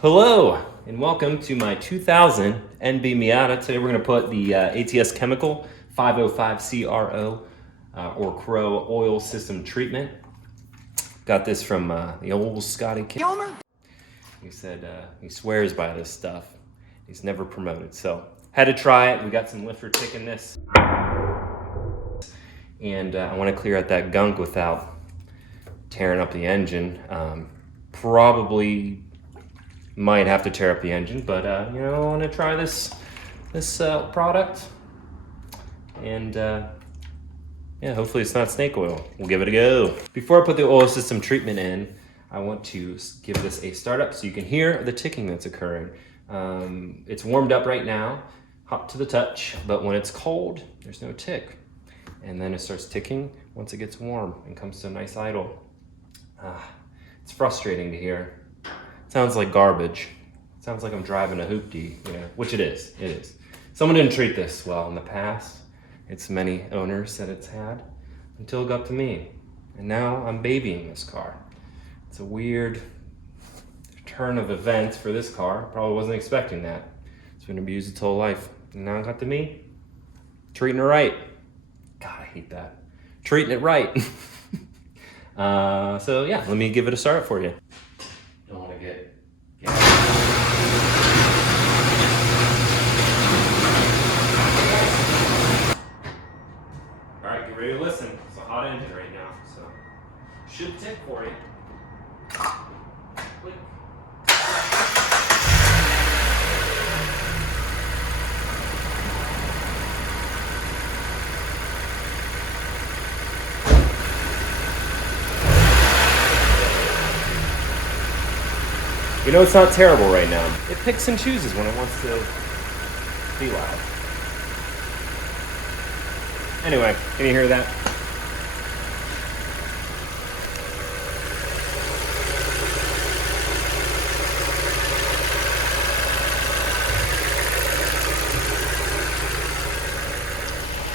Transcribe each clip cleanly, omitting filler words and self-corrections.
Hello and welcome to my 2000 NB Miata. Today we're going to put the ATS chemical 505 CRO or Crow oil system treatment. Got this from the old Scotty Kilmer. He said he swears by this stuff. He's never promoted, so had to try it. We got some lifter tick in this, and I want to clear out that gunk without tearing up the engine. Probably might have to tear up the engine, but you know, I want to try this product, and yeah, hopefully it's not snake oil. We'll give it a go. Before I put the oil system treatment in, I want to give this a startup so you can hear the ticking that's occurring. It's warmed up right now, hot to the touch, but when it's cold, there's no tick, and then it starts ticking once it gets warm and comes to a nice idle. It's frustrating to hear. Sounds like garbage. Sounds like I'm driving a hoopty, you know, which it is. It is. Someone didn't treat this well in the past. It's many owners that it's had until it got to me. And now I'm babying this car. It's a weird turn of events for this car. Probably wasn't expecting that. It's been abused its whole life. And now it got to me. Treating it right. God, I hate that. Treating it right. So yeah, let me give it a start for you. Don't want to get all right, get ready to listen. It's a hot engine right now, so should tick for you. Click. You know, it's not terrible right now. It picks and chooses when it wants to be loud. Anyway, can you hear that?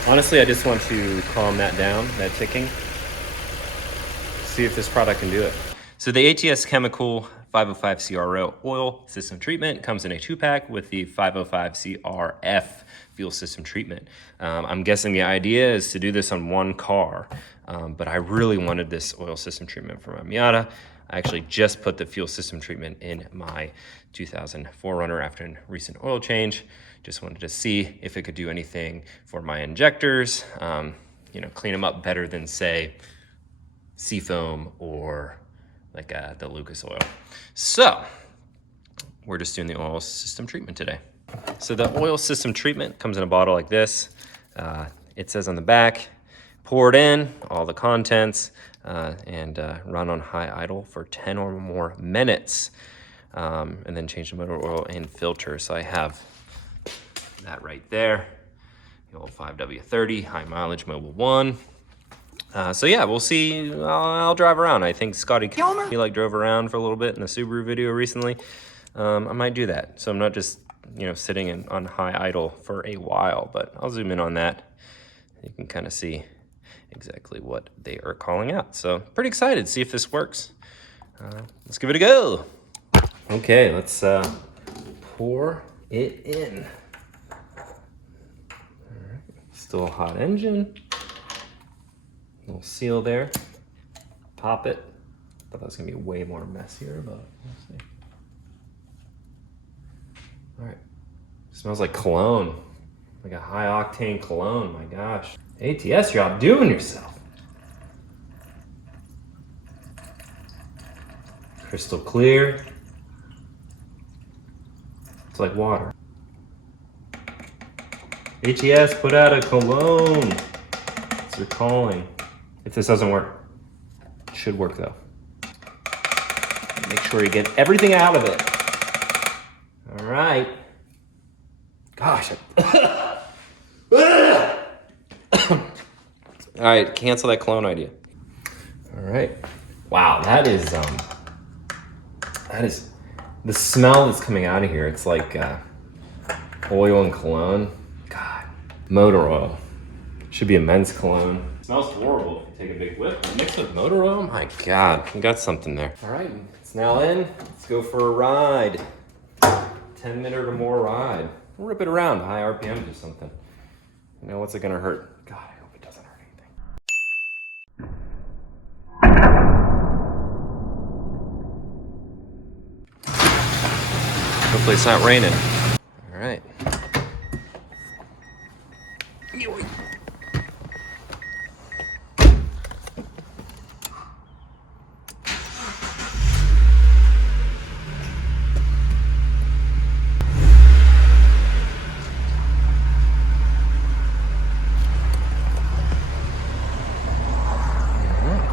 Honestly, I just want to calm that down, that ticking. See if this product can do it. So the ATS Chemical 505 CRO oil system treatment comes in a 2-pack with the 505 CRF fuel system treatment. I'm guessing the idea is to do this on one car, but I really wanted this oil system treatment for my Miata. I actually just put the fuel system treatment in my 2000 4Runner after a recent oil change. Just wanted to see if it could do anything for my injectors, you know, clean them up better than, say, Seafoam or like the Lucas oil. So we're just doing the oil system treatment today. So the oil system treatment comes in a bottle like this. It says on the back, pour it in, all the contents, and run on high idle for 10 or more minutes, and then change the motor oil and filter. So I have that right there, the old 5W30 high mileage Mobil 1. So yeah, we'll see. I'll drive around. I think Scotty Kilmer, he like drove around for a little bit in the Subaru video recently. I might do that. So I'm not just, you know, sitting on high idle for a while, but I'll zoom in on that. You can kind of see exactly what they are calling out. So pretty excited to see if this works. Let's give it a go. Okay, let's pour it in. All right. Still a hot engine. Little seal there. Pop it. Thought that was gonna be way more messier, but we'll see. All right. Smells like cologne, like a high octane cologne. My gosh, ATS, you're outdoing yourself. Crystal clear. It's like water. ATS, put out a cologne. That's your calling. If this doesn't work, it should work though. Make sure you get everything out of it. All right. Gosh. All right, cancel that cologne idea. All right. Wow, that is the smell that's coming out of here. It's like oil and cologne. God, motor oil. Should be a men's cologne. smells horrible if you take a big whip. Mixed with motor oil, my God, we got something there. All right, it's now in. Let's go for a ride. 10-minute or more ride. We'll rip it around, high RPMs or something. You know, what's it gonna hurt? God, I hope it doesn't hurt anything. Hopefully it's not raining. All right.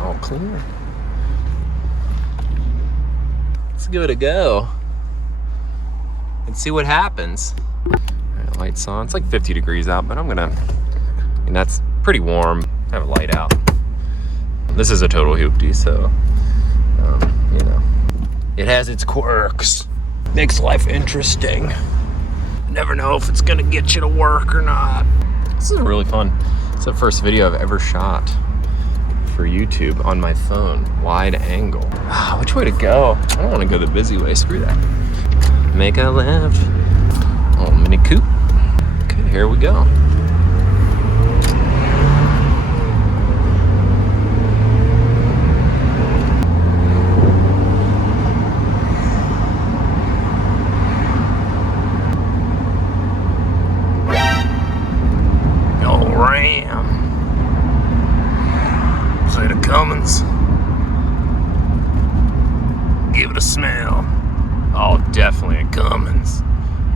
All clear. Let's give it a go and see what happens. All right, lights on. It's like 50 degrees out, but and that's pretty warm. I have a light out. This is a total hoopty, so, you know, it has its quirks. Makes life interesting. You never know if it's gonna get you to work or not. This is really fun. It's the first video I've ever shot for YouTube on my phone, wide angle. Which way to go? I don't want to go the busy way, screw that. Make a left. Oh, Mini Coupe. Okay, here we go. Oh, Ram. Cummins. Give it a smell. Oh, definitely a Cummins.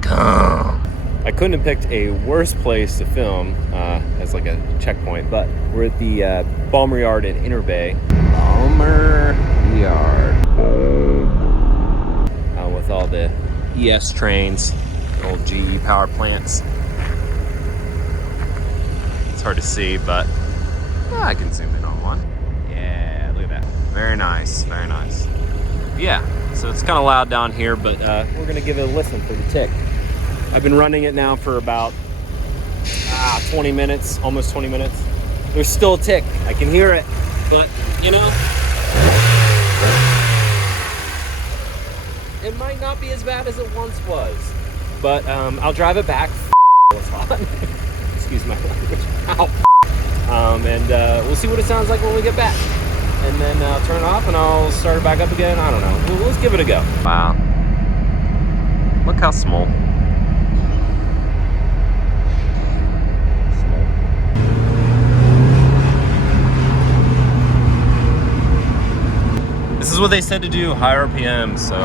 Come. I couldn't have picked a worse place to film as like a checkpoint, but we're at the Balmer Yard in Inner Bay. Balmer Yard. With all the ES trains, old GE power plants. It's hard to see, but I can zoom in on one. Yeah, look at that. Very nice, very nice. Yeah, so it's kind of loud down here, but we're gonna give it a listen for the tick. I've been running it now for about 20 minutes, almost 20 minutes. There's still a tick, I can hear it, but you know, it might not be as bad as it once was, but I'll drive it back. Excuse my language. Ow. And we'll see what it sounds like when we get back. And then I'll turn it off and I'll start it back up again. I don't know. Let's give it a go. Wow. Look how small. This is what they said to do, high RPM, so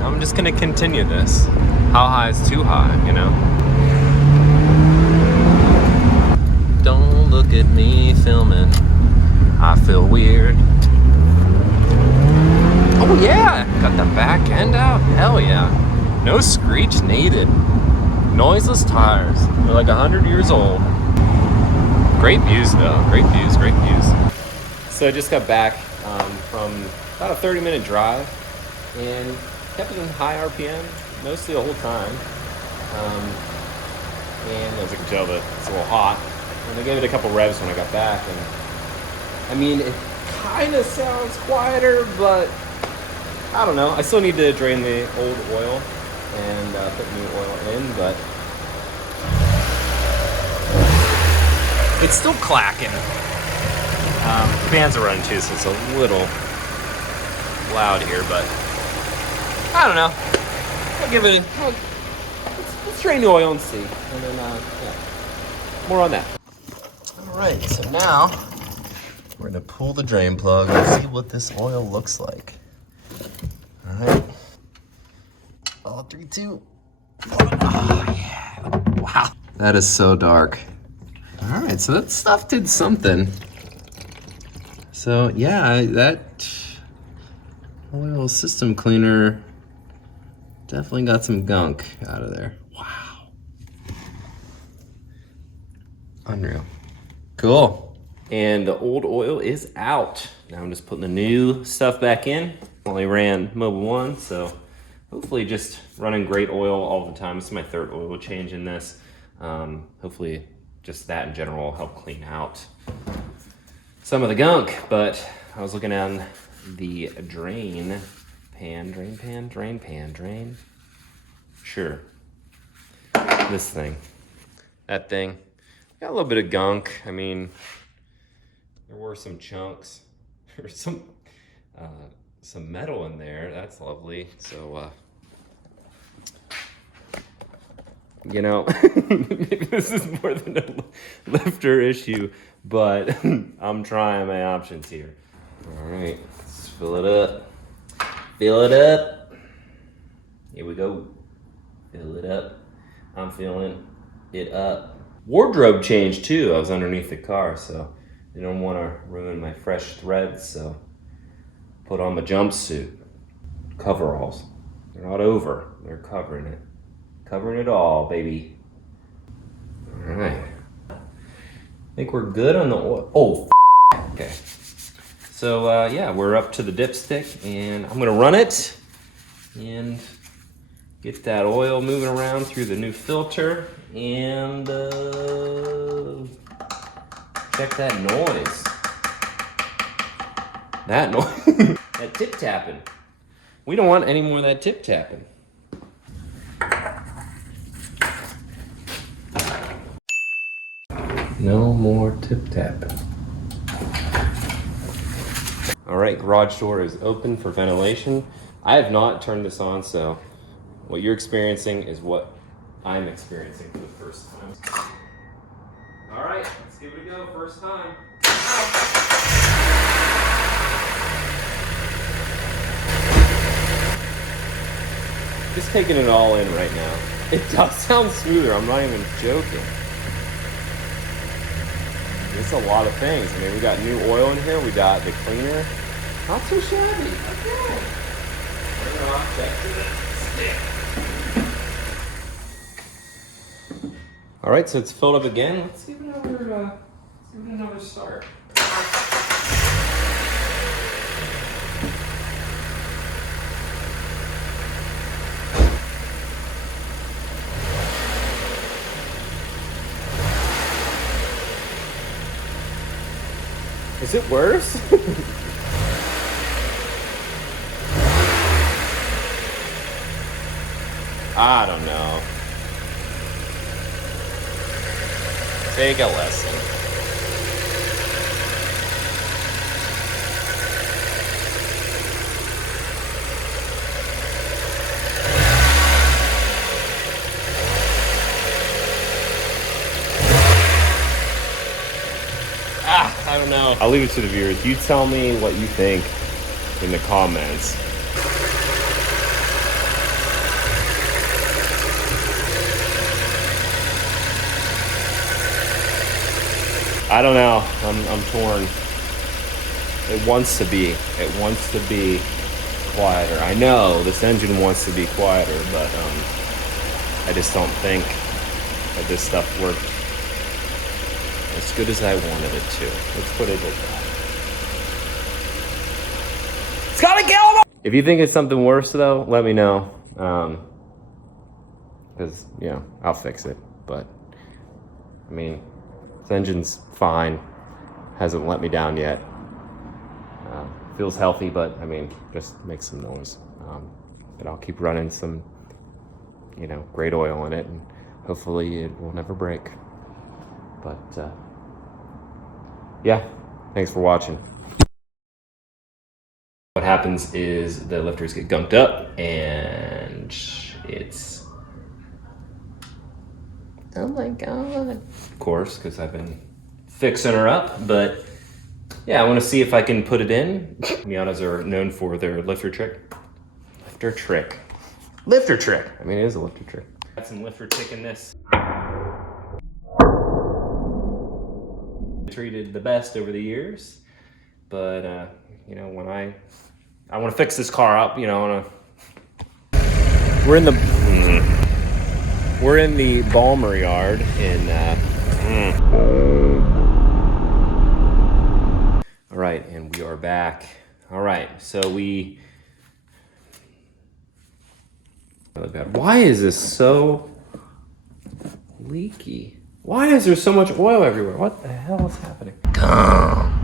I'm just gonna continue this. How high is too high, you know? Don't look at me filming. I feel weird. Oh yeah, got the back end out. Hell yeah. No screech needed. Noiseless tires. They're like 100 years old. Great views though. Great views, great views. So I just got back from about a 30-minute drive and kept it in high RPM mostly the whole time. And as you can tell, it's a little hot. And I gave it a couple revs when I got back, and I mean, it kind of sounds quieter, but I don't know. I still need to drain the old oil and put new oil in, but it's still clacking. Fans are running too, so it's a little loud here, but I don't know. I'll give it let's drain the oil and see, and then yeah, more on that. All right, so now we're gonna pull the drain plug and see what this oil looks like. All right. Oh, 3, 2. Oh, yeah. Wow. That is so dark. All right, so that stuff did something. So yeah, that oil system cleaner definitely got some gunk out of there. Wow. Unreal. Cool. And the old oil is out. Now I'm just putting the new stuff back in. Only ran Mobil 1, so hopefully just running great oil all the time. This is my third oil change in this. Hopefully just that in general will help clean out some of the gunk. But I was looking on the drain pan. Sure. This thing. That thing. Got a little bit of gunk. I mean, there were some chunks. There's some metal in there. That's lovely. So, you know, maybe this is more than a lifter issue, but I'm trying my options here. All right, let's fill it up. Fill it up. Here we go. Fill it up. I'm filling it up. Wardrobe change too. I was underneath the car, so I don't want to ruin my fresh threads, so put on my jumpsuit. Coveralls. They're not over. They're covering it. Covering it all, baby. All right. I think we're good on the oil. Oh, okay. So yeah, we're up to the dipstick, and I'm gonna run it and get that oil moving around through the new filter, and check that noise. That noise. That tip tapping. We don't want any more of that tip tapping. No more tip tapping. All right, garage door is open for ventilation. I have not turned this on, so what you're experiencing is what I'm experiencing for the first time. All right, let's give it a go, first time. Just taking it all in right now. It does sound smoother, I'm not even joking. It's a lot of things. I mean, we got new oil in here, we got the cleaner. Not so shabby. Okay. Turn it off, check to the stick. All right, so it's filled up again. Let's give it another start. Is it worse? I don't know. Take a lesson. I don't know. I'll leave it to the viewers. You tell me what you think in the comments. I don't know. I'm torn. It wants to be quieter. I know this engine wants to be quieter, but I just don't think that this stuff worked as good as I wanted it to. Let's put it at that. Scotty Kilmer! If you think it's something worse though, let me know. Because, you know, I'll fix it. But, I mean, this engine's fine. Hasn't let me down yet. Feels healthy, but, I mean, just makes some noise. But I'll keep running some, you know, great oil in it, and hopefully it will never break. But, yeah, thanks for watching. What happens is the lifters get gunked up, and it's... Oh my God. Of course, because I've been fixing her up, but yeah, I want to see if I can put it in. Miatas are known for their lifter trick. Lifter trick. I mean, it is a lifter trick. Got some lifter trick in this. Treated the best over the years, but you know, when I want to fix this car up, you know, we're in the Balmer yard in all right, and we are back. All right, so we really bad. Why is this so leaky? Why is there so much oil everywhere? What the hell is happening? Come.